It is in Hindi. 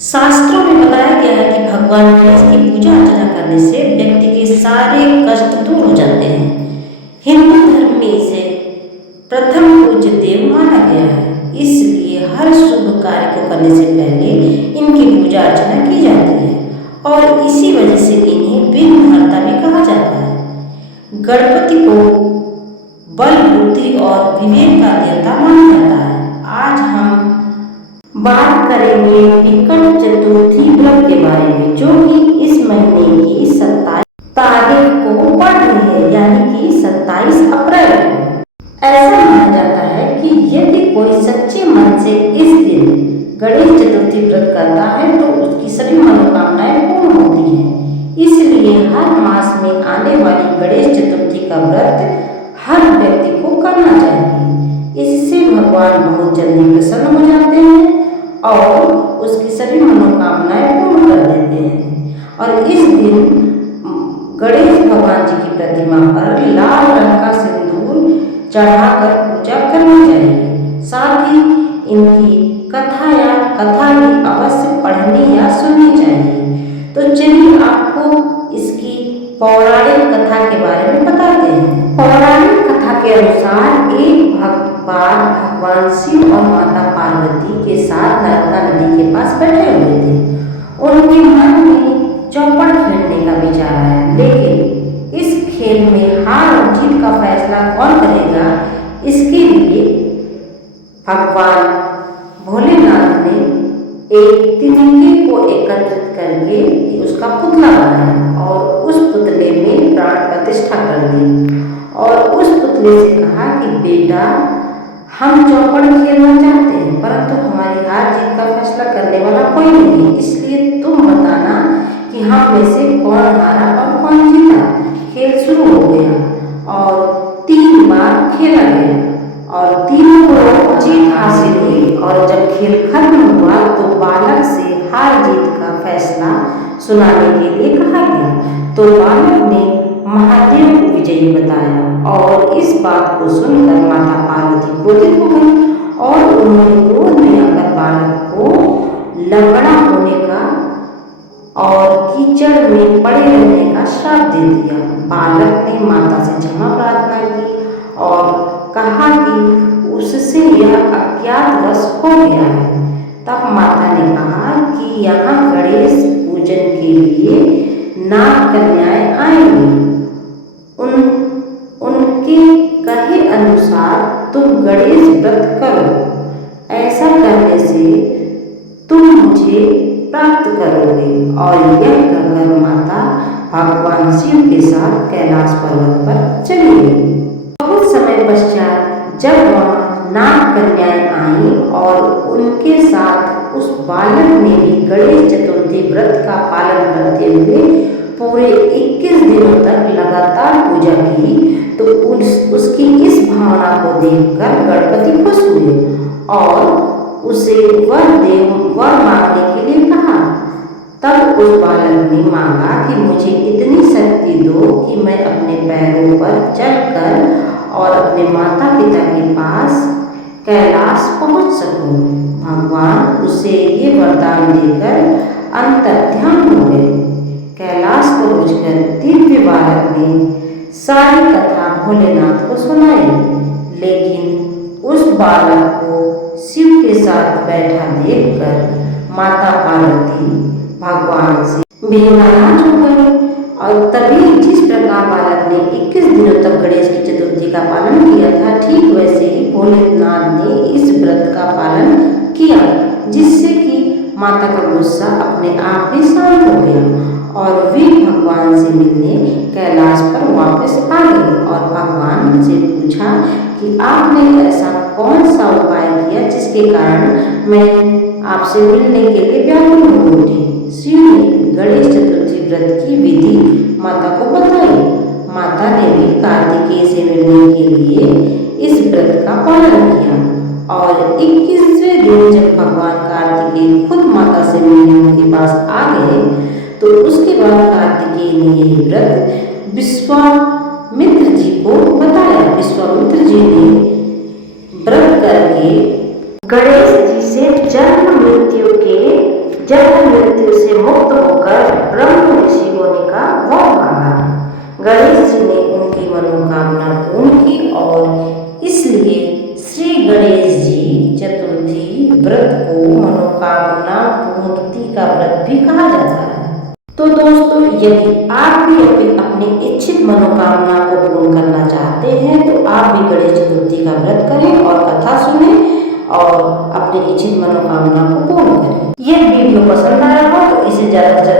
शास्त्रों में बताया गया है कि भगवान गणेश की पूजा अर्चना करने से व्यक्ति के सारे कष्ट दूर हो जाते हैं। हिंदू धर्म में इसे प्रथम पूज्य देव माना गया है, इसलिए हर शुभ कार्य को करने से पहले इनकी पूजा अर्चना की जाती है और इसी वजह से इन्हें विघ्नहर्ता भी कहा जाता है। गणपति को बल, बुद्धि और विवेक का देवता माना जाता है। आज हम बात करेंगे विकट चतुर्थी व्रत के बारे में, जो कि इस महीने की 27 तारीख को पड़ रही है, यानी कि 27 अप्रैल को। ऐसा माना जाता है कि यदि कोई सच्चे मन से इस दिन गणेश चतुर्थी व्रत करता है तो उसकी सभी मनोकामनाएं पूर्ण होती हैं। इसलिए हर मास में आने वाली गणेश चतुर्थी का व्रत हर व्यक्ति को करना चाहिए। इससे भगवान बहुत जल्दी प्रसन्न हो जाते हैं और उसकी सभी मनोकामनाएं पूर्ण कर देते हैं। और इस दिन गणेश भगवान जी की प्रतिमा पर लाल रंग का सिंदूर चढ़ाकर पूजा करनी चाहिए। साथ ही इनकी कथा भी अवश्य पढ़नी या सुननी चाहिए। तो चलिए आपको इसकी पौराणिक कथा के बारे में बताते हैं। पौराणिक कथा के अनुसार एक बार भगवान शिव और माता पार्वती के साथ नर्मदा नदी के पास बैठे हुए थे। उनके मन में चौपड़ खेलने का विचार आया, लेकिन इस खेल में हार और जीत का फैसला कौन करेगा, इसके लिए भगवान भोलेनाथ ने एक तिनके को एकत्रित करके उसका पुतला बनाया और उस पुतले में प्राण प्रतिष्ठा कर दी और उस पुतले से कहा कि बेटा, हम चौपड़ खेलना चाहते हैं, परंतु हमारी हार जीत का फैसला करने वाला कोई नहीं है, इसलिए तुम बताना कि हम में से कौन हारा और कौन जीता। खेल शुरू हो गया और 3 बार खेला गया और तीनों को जीत हासिल हुई। और जब खेल खत्म हुआ तो बालक से हार जीत का फैसला सुनाने के लिए कहा गया। तो बालक ने महादेव को विजयी बताया और इस बात को सुनकर माता पार्वती क्रोधित हो गई और उन्होंने क्रोध में आकर बालक को लंगड़ा होने का और कीचड़ में पड़े रहने का श्राप दे दिया। बालक ने माता से क्षमा प्रार्थना की और कहा कि उससे यह अज्ञातवश हो गया है। तब माता ने कहा कि यहाँ गणेश पूजन के लिए नाग कन्याएं आएंगी, उनके कहे अनुसार तुम गणेश व्रत करो। ऐसा करने से तुम मुझे प्राप्त करोगे। और यह कहकर माता भगवान शिव के साथ कैलाश पर्वत पर चली गई। बहुत समय पश्चात जब वह नाग कन्याएं आई और उनके साथ उस बालक ने भी गणेश चतुर्थी व्रत का पालन करते हुए पूरे 21 दिनों तक लगातार पूजा की, तो उसकी इस भावना को देखकर गणपति खुश हुए और उसे वर मांगने के लिए कहा। तब उस बालक ने मांगा कि मुझे इतनी शक्ति दो कि मैं अपने पैरों पर चलकर और अपने माता पिता के पास कैलाश पहुंच सकूं। भगवान उसे ये वरदान देकर अंतर्ध्यान हो गए। कैलाश पहुंचकर दिव्य बालक ने सारी कथा भोलेनाथ को सुनाई, लेकिन उस बालक को शिव के साथ बैठा देखकर माता पार्वती भगवान से बेनाराज हो गई। और तभी जिस प्रकार बालक ने 21 दिनों तक गणेश की चतुर्थी का पालन किया था, ठीक वैसे ही भोलेनाथ ने इस व्रत का पालन किया, जिससे कि माता का गुस्सा अपने आप ही शांत हो गया और वे भगवान से मिलने कैलाश पर वापस आ गए और भगवान से पूछा कि आपने ऐसा कौन सा उपाय किया जिसके कारण मैं आपसे मिलने के लिए व्याकुल हो उठी। शिव ने गणेश चतुर्थी व्रत की विधि माता को बताई। माता ने भी कार्तिकेय से मिलने के लिए इस व्रत का पालन किया और 21वें दिन जब भगवान कार्तिकेय खुद माता से मिलने उनके पास आ गए, तो उसके बाद कार्तिकेय ने यही व्रत विश्वामित्र जी को बताया। विश्वामित्र जी ने व्रत करके गणेश जी से जन्म मृत्यु के जन्म मृत्यु से मुक्त होकर ब्रह्म ऋषि होने का वर मांगा। गणेश जी ने उनकी मनोकामना पूर्ण की और इसलिए श्री गणेश जी चतुर्थी व्रत को मनोकामना पूर्ति का व्रत भी कहा जाता है। तो दोस्तों, यदि आप भी अपने इच्छित मनोकामना को पूर्ण करना चाहते हैं तो आप भी गणेश चतुर्थी का व्रत करें और कथा सुनें और अपने इच्छित मनोकामना को पूर्ण करें। यह वीडियो पसंद आया हो तो इसे ज़्यादा से ज़्यादा